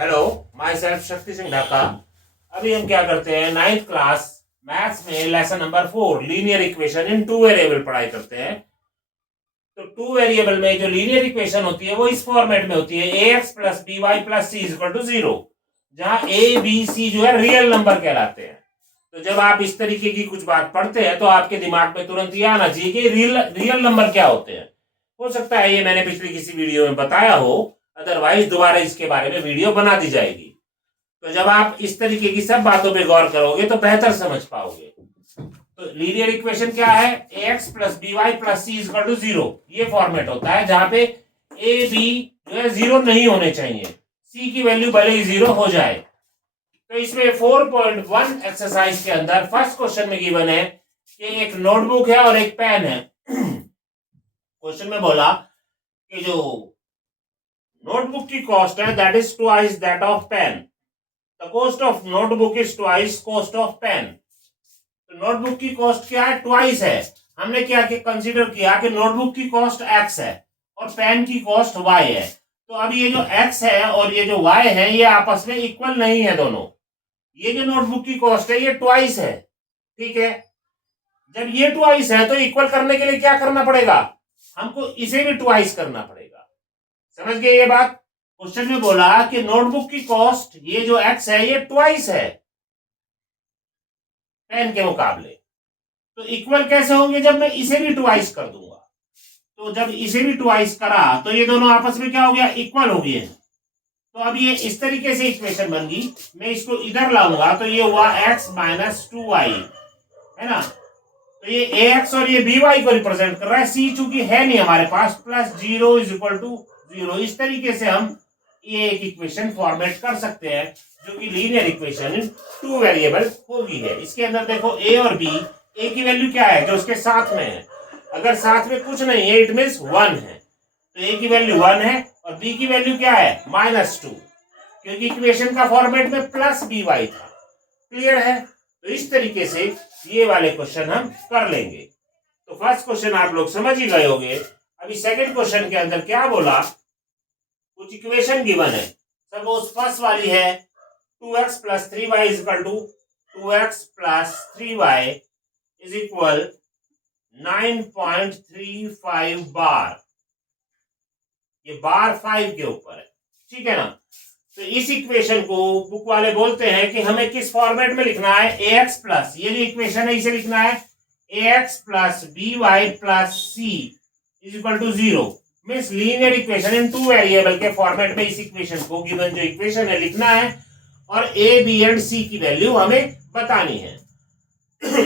Hello, my self Shakti Singh Dhaka. अभी हम क्या करते हैं, 9th क्लास मैथ्स में lesson number 4 linear equation in two variable पढ़ाई करते हैं। तो टू वेरिएबल में जो लीनियर इक्वेशन होती है वो इस फॉर्मेट में होती है, ax plus b y plus c equal to 0, जहां a b c जो है रियल नंबर कहलाते हैं। तो जब आप इस तरीके की कुछ बात पढ़ते हैं तो आपके दिमाग में तुरंत ये आना चाहिए कि रियल नंबर क्या होते हैं। हो सकता है ये मैंने पिछली किसी वीडियो में बताया हो, अदरवाइज दोबारा इसके बारे में वीडियो बना दी जाएगी। तो जब आप इस तरीके की सब बातों पे गौर करोगे तो बेहतर समझ पाओगे। तो लीनियर इक्वेशन क्या है, ax plus b y plus c equal to 0, ये फॉर्मेट होता है जहां पे a b जो है 0 नहीं होने चाहिए, c की वैल्यू भले ही 0 हो जाए। तो इसमें 4.1 एक्सरसाइज के अंदर फर्स्ट क्वेश्चन में गिवन है कि एक नोटबुक है और एक पेन है। क्वेश्चन में बोला कि जो नोटबुक की कॉस्ट है that is twice that of pen. The cost of notebook is twice cost of pen. तो नोटबुक की कॉस्ट क्या है, ट्वाइस है। हमने क्या कंसीडर किया कि नोटबुक की कॉस्ट x है और पेन की कॉस्ट y है। तो अब ये जो x है और ये जो y है ये आपस में इक्वल नहीं है दोनों। ये जो नोटबुक की कॉस्ट है ये ट्वाइस है, ठीक है। जब ये ट्वाइस है तो इक्वल करने के लिए क्या करना पड़ेगा, हमको इसे भी ट्वाइस करना पड़ेगा। समझ गए ये बात। क्वेश्चन में बोला कि नोटबुक की कॉस्ट ये जो x है ये ट्वाइस है पेन के मुकाबले। तो इक्वल कैसे होंगे, जब मैं इसे भी ट्वाइस कर दूंगा। तो जब इसे भी ट्वाइस करा तो ये दोनों आपस में क्या हो गया, इक्वल हो गए। तो अब ये इस तरीके से इक्वेशन बन गई। मैं इसको इधर लाऊंगा तो ये हुआ x माइनस 2y, है ना। तो ये ax और ये by को रिप्रेजेंट कर रहा है। c चूंकि है नहीं हमारे पास, प्लस 0 इज इक्वल टू 0। इस तरीके से हम ये एक इक्वेशन फॉर्मेट कर सकते हैं जो कि linear equation in two variable होगी है। इसके अंदर देखो a और b, a की वैल्यू क्या है जो उसके साथ में है, अगर साथ में कुछ नहीं है इट मीन्स 1 है। तो a की वैल्यू 1 है और b की वैल्यू क्या है, -2, क्योंकि इक्वेशन का फॉर्मेट में प्लस by था। क्लियर है। तो इस तरीके से ये वाले क्वेश्चन हम कर लेंगे। तो फर्स्ट क्वेश्चन आप लोग समझ ही गए होंगे। अभी सेकंड क्वेश्चन के अंदर क्या बोला, कुछ इक्वेशन गिवन है। सपोज फर्स्ट वाली है 2x plus 3y is equal to 2x plus 3y is equal 9.35 बार। ये बार 5 के ऊपर है, ठीक है ना। तो इस इक्वेशन को बुक वाले बोलते हैं कि हमें किस फॉर्मेट में लिखना है, ax प्लस, ये जो इक्वेशन है इसे लिखना है ax plus by plus c is equal to 0। Means linear equation in two variable के फॉर्मेट में इस इक्वेशन को गिवन जो इक्वेशन है लिखना है और a b एंड c की वैल्यू हमें बतानी है।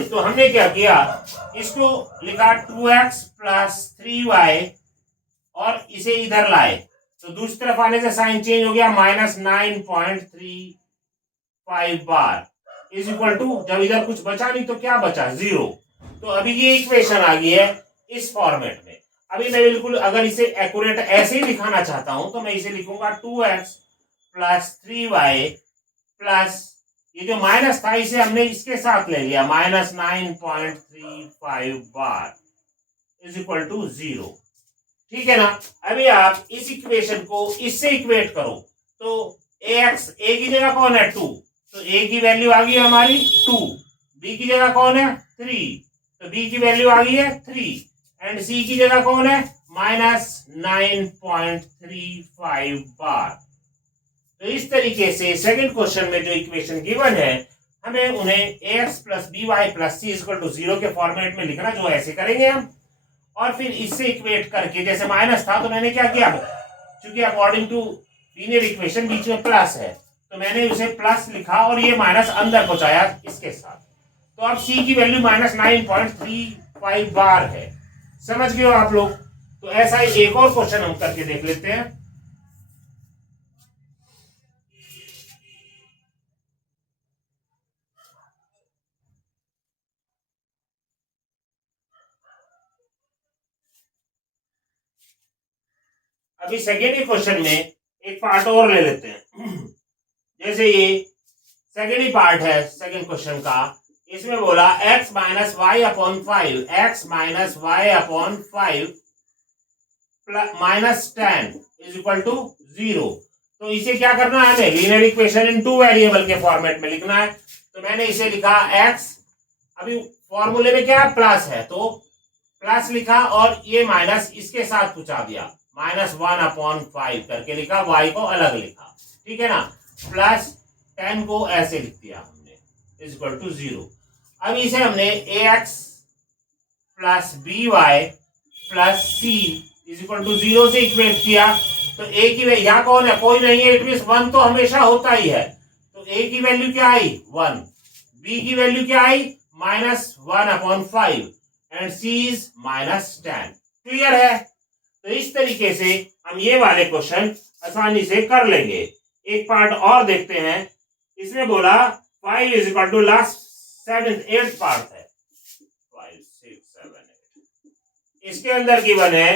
तो हमने क्या किया, इसको लिखा 2x प्लस 3y और इसे इधर लाए तो दूसरी तरफ आने से साइन चेंज हो गया, -9.35 बार इज इक्वल टू, जब इधर कुछ बचा नहीं तो क्या बचा, 0। तो अभी ये इक्वेशन आ गई है इस फॉर्मेट में। अभी मैं बिल्कुल अगर इसे एक्यूरेट ऐसे ही दिखाना चाहता हूं तो मैं इसे लिखूंगा 2x प्लस 3y प्लस ये जो माइनस था इसे हमने इसके साथ ले लिया, -9.35 बार इज इक्वल टू 0, ठीक है ना। अभी आप इस इक्वेशन को इससे इक्वेट करो तो ax, a की जगह कौन है 2, तो a की वैल्यू आ गई हमारी 2, b की जगह कौन है 3, तो b की वैल्यू आ गई है 3 एंड c की जगह कौन है -9.35 बार। तो इस तरीके से सेकंड क्वेश्चन में जो इक्वेशन गिवन है हमें उन्हें ax plus by plus c equal to 0 के फॉर्मेट में लिखना, जो ऐसे करेंगे हम। और फिर इससे इक्वेट करके, जैसे माइनस था तो मैंने क्या किया, क्योंकि अकॉर्डिंग टू लीनियर इक्वेशन बीच में प्लस है तो मैंने उसे प्लस लिखा और ये माइनस अंदर पहुंचाया इसके साथ। तो अब c की वैल्यू -9.35 बार है। समझ गए हो आप लोग। तो ऐसा ही एक और क्वेश्चन हम करके देख लेते हैं। अभी सेकेंड ही क्वेश्चन में एक पार्ट और ले लेते हैं। जैसे ये सेकेंड ही पार्ट है सेकेंड क्वेश्चन का, इसमें बोला x minus y upon 5, x minus y upon 5 minus 10 is equal to 0। तो इसे क्या करना है, हमें linear equation in two variable के फॉर्मेट में लिखना है। तो मैंने इसे लिखा x, अभी फॉर्मूले में क्या है, प्लस है, तो प्लस लिखा और ये माइनस इसके साथ पूछा दिया, -1/5 करके लिखा, y को अलग लिखा, ठीक है ना। प्लस 10 को ऐसे लिख दिया हमने इक्वल टू 0। अब इसे हमने ax plus by plus c equal to 0 से इक्वेट किया। तो a की यहाँ कौन है, कोई नहीं है, इट मींस 1 तो हमेशा होता ही है। तो a की वैल्यू क्या आई, 1, b की वैल्यू क्या आई, -1/5 एंड c इज -10। क्लियर है। तो इस तरीके से हम ये वाले क्वेश्चन आसानी से कर लेंगे। एक पार्ट और देखते हैं। इसमें बोला 5 is equal to last 7th 8th part है, 5 6 7 8। इसके अंदर गिवन है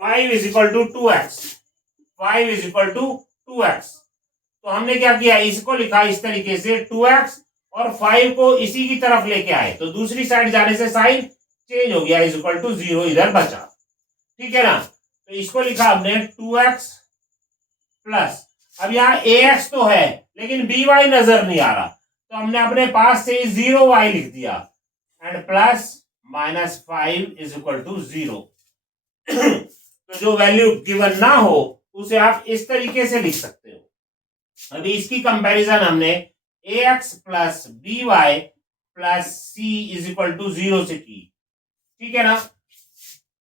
5 is equal to 2x, 5 is equal to 2x। तो हमने क्या किया, इसको लिखा इस तरीके से 2x और 5 को इसी की तरफ लेके आए, तो दूसरी साइड जाने से साइन चेंज हो गया, इज इक्वल टू 0 इधर बचा, ठीक है ना। तो इसको लिखा हमने 2x प्लस, अब यहाँ ax तो है लेकिन by नजर नहीं आ रहा, तो हमने अपने पास से 0y लिख दिया and plus -5 is equal to 0। तो जो वैल्यू गिवन ना हो उसे आप इस तरीके से लिख सकते हो। अभी इसकी कंपैरिजन हमने ax plus by plus c is equal to 0 से की, ठीक है ना।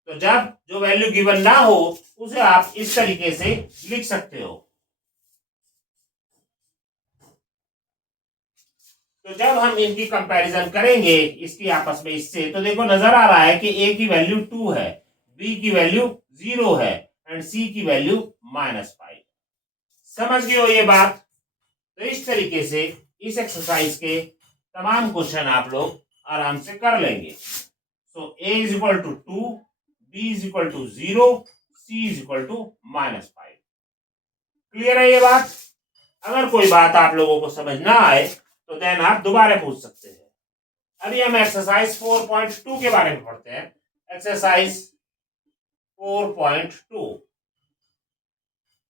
तो जब जो वैल्यू गिवन ना हो उसे आप इस तरीके से लिख सकते हो। तो जब हम इनकी कंपैरिजन करेंगे इसकी आपस में इससे, तो देखो नजर आ रहा है कि a की वैल्यू 2 है, b की वैल्यू 0 है एंड c की वैल्यू -5। समझ गए हो ये बात। तो इस तरीके से इस एक्सरसाइज के तमाम क्वेश्चन आप लोग आराम से कर लेंगे। So a is equal to 2, b is equal to 0, c is equal to -5। Clear है ये बात। अगर कोई बात आप लोगों को समझ ना आए तो देन आप दोबारा पूछ सकते हैं। अभी हम एक्सरसाइज 4.2 के बारे में पढ़ते हैं। एक्सरसाइज 4.2,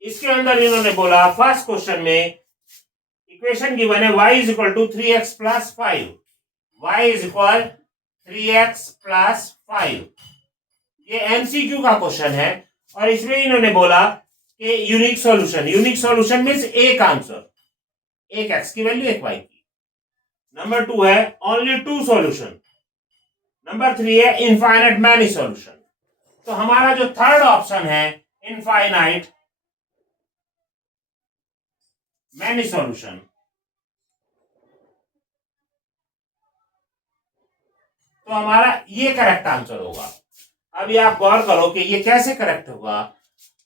इसके अंदर इन्होंने बोला फर्स्ट क्वेश्चन में इक्वेशन गिवन है y is equal to 3x plus 5, y is equal 3x plus 5। ये एमसीक्यू का क्वेश्चन है और इसमें इन्होंने बोला कि यूनिक सॉल्यूशन मींस एक आंसर, एक x की वैल्यू एक y की। नंबर 2 है ओनली 2 सॉल्यूशन। नंबर 3 है इनफाइनाइट मैनी सॉल्यूशन। तो हमारा जो थर्ड ऑप्शन है इनफाइनाइट मैनी सॉल्यूशन, तो हमारा ये करेक्ट आंसर होगा। अभी आप गौर करो कि ये कैसे करेक्ट होगा।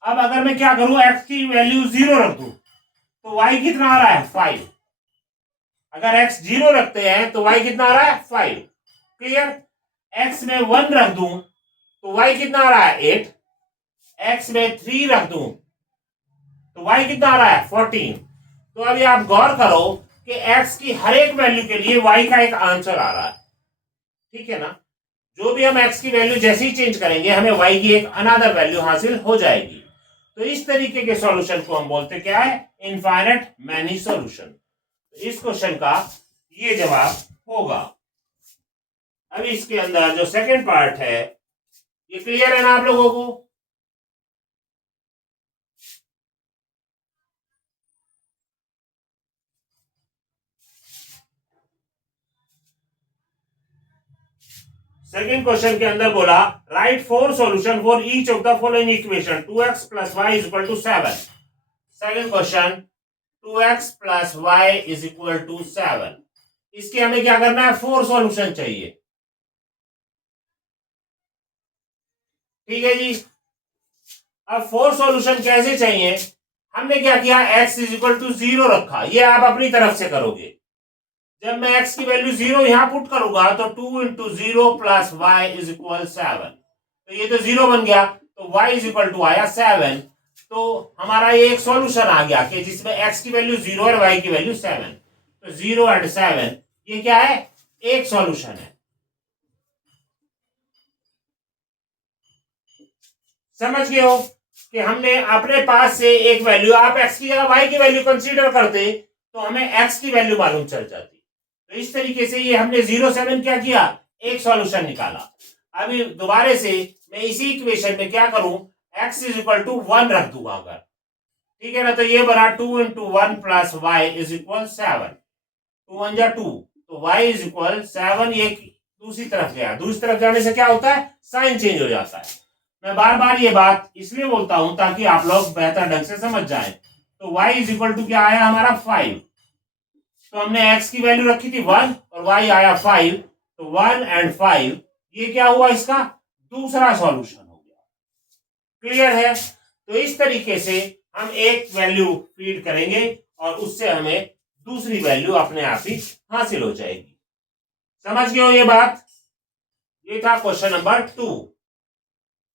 अब अगर मैं क्या करूं, x की वैल्यू 0 रख दूं तो y कितना आ रहा है 5। अगर x 0 रखते हैं तो y कितना आ रहा है 5। क्लियर। x में 1 रख दूं तो y कितना आ रहा है 8। x में 3 रख दूं तो y कितना आ रहा है 14। तो अभी आप गौर करो कि x की हर एक वैल्यू के लिए y का एक आंसर आ रहा है, ठीक है ना। जो भी हम x की वैल्यू जैसे ही चेंज करेंगे हमें y की एक अनदर वैल्यू हासिल हो जाएगी। तो इस तरीके के सॉल्यूशन को हम बोलते क्या है, इनफाइनाइट मैनी सॉल्यूशन। इस क्वेश्चन का ये जवाब होगा। अब इसके अंदर जो सेकंड पार्ट है ये क्लियर है ना आप लोगों को। सेकंड क्वेश्चन के अंदर बोला write 4 solution for each of the following equation 2x plus y is equal to 7। Second question 2x plus y is equal to 7। इसके हमें क्या करना है, 4 सॉल्यूशन चाहिए, ठीक है जी। अब 4 सॉल्यूशन कैसे चाहिए, हमने क्या किया, x इज इक्वल टू 0 रखा, ये आप अपनी तरफ से करोगे। जब मैं x की वैल्यू 0 यहां पुट करूंगा तो 2 into 0 plus y is equal 7। तो ये तो 0 बन गया, तो y इज इक्वल टू आया 7। तो हमारा ये एक सॉल्यूशन आ गया कि जिसमें x की वैल्यू 0 और y की वैल्यू 7। तो 0 एंड 7 ये क्या है, एक सॉल्यूशन है। समझ गए हो। कि हमने अपने पास से एक वैल्यू, आप x की जगह y की वैल्यू कंसीडर करते तो हमें x की वैल्यू मालूम चल जाती। तो इस तरीके से ये हमने 0 7 क्या किया, एक सॉल्यूशन निकाला। अभी दोबारा से मैं इसी इक्वेशन में क्या करूं, x इज इक्वल टू 1 रख दूंगा अगर, ठीक है ना। तो ये बना 2 into 1 plus y is equal 7, 2 1 जा 2, तो y इज इक्वल 7। ये दूसरी तरफ गया, दूसरी तरफ जाने से क्या होता है, साइन चेंज हो जाता है। मैं बार बार ये बात इसलिए बोलता हूं ताकि आप लोग बेहतर ढंग से समझ जाएं। तो y इज इक्वल टू क्या आया हमारा 5, तो हमने x की वैल्यू रखी थी 1 और y आया 5, तो 1 एंड 5 ये क्या हुआ, इसका दूसरा सॉल्यूशन हो गया। क्लियर है। तो इस तरीके से हम एक वैल्यू फीड करेंगे और उससे हमें दूसरी वैल्यू अपने आप ही हासिल हो जाएगी। समझ गए हो ये बात। ये था क्वेश्चन नंबर 2,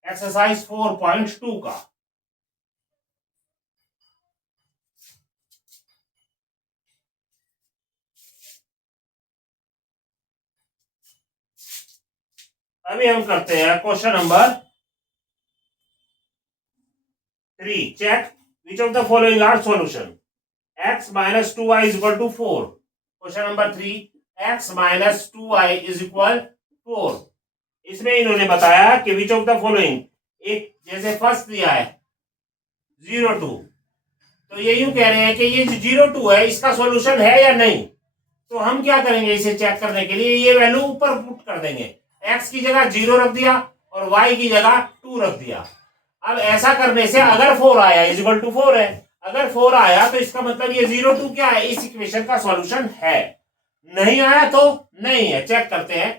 एक्सरसाइज 4.2 का। अभी हम करते हैं question number 3। Check which of the following are solution. x minus 2y is equal to 4। Question number 3, x minus 2y is equal 4। इसमें इन्होंने बताया कि विच ऑफ द फॉलोइंग, एक जैसे फर्स्ट दिया है 0 2, तो ये यूं कह रहे हैं कि ये जो 0 2 है इसका सॉल्यूशन है या नहीं। तो हम क्या करेंगे, इसे चेक करने के लिए ये वैल्यू ऊपर पुट कर देंगे, x की जगह 0 रख दिया और y की जगह 2 रख दिया। अब ऐसा करने से अगर 4 आया इज इक्वल टू 4 है, अगर 4 आया तो इसका मतलब ये 0 2 क्या है, इस इक्वेशन का सॉल्यूशन है। नहीं आया तो नहीं है, चेक करते हैं।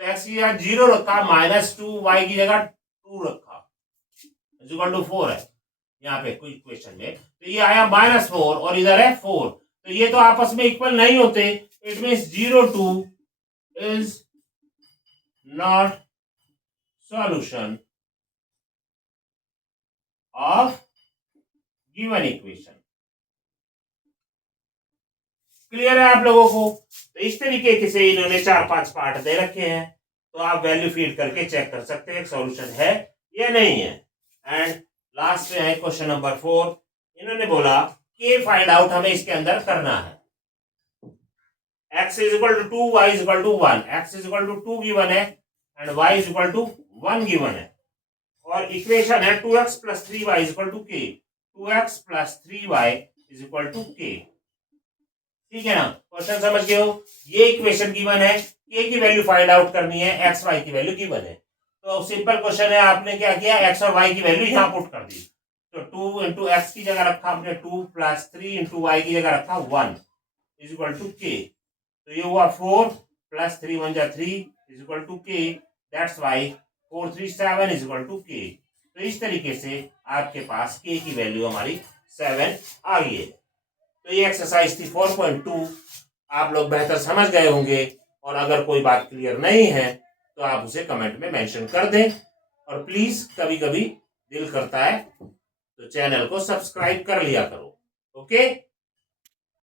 तो x की जगह 0 रखा, -2, y की जगह 2 रखा, इज इक्वल टू 4 है यहाँ पे कोई इक्वेशन में। तो ये आया -4 और इधर है 4, तो ये तो आपस में इक्वल नहीं होते। It means 0 2 is not solution of given equation. Clear है आप लोगों को। तो इस तरीके से इन्होंने 4-5 पार्ट दे रखे हैं, तो आप वैल्यू फीड करके चेक कर सकते हैं सॉल्यूशन है या नहीं है। एंड लास्ट में है क्वेश्चन नंबर 4। इन्होंने बोला के फाइंड आउट हमें इसके अंदर करना है। x is equal to 2, y is equal to 1। x is equal to 2 given है and y is equal to 1 given है, और इक्वेशन है 2x plus 3y is equal to k। 2x plus 3y is equal to k। ठीक है ना, question समझ गए हो। ये इक्वेशन गिवन है, k की वैल्यू फाइंड आउट करनी है, x y की वैल्यू गिवन है। तो सिंपल क्वेश्चन है, आपने क्या किया, x और y की वैल्यू यहां पुट कर दी। तो 2 इंटू एक्स की जगह रखा आपने 2 प्लस 3 इंटू वाई की जगह रखा 1 इज इक्वल टू के। तो ये हुआ 4 प्लस 3 1 जा 3 is equal to k. That's why 4 3 7 is equal to k. तो इस तरीके से आपके पास के की वैल्यू हमारी 7 आ गई है। तो ये एक्सरसाइज थी 4.2। आप लोग बेहतर समझ गए होंगे, और अगर कोई बात क्लियर नहीं है तो आप उसे कमेंट में मेंशन कर दें। और प्लीज कभी कभी दिल करता है तो चैनल को सब्सक्राइब कर लिया करो। ओके।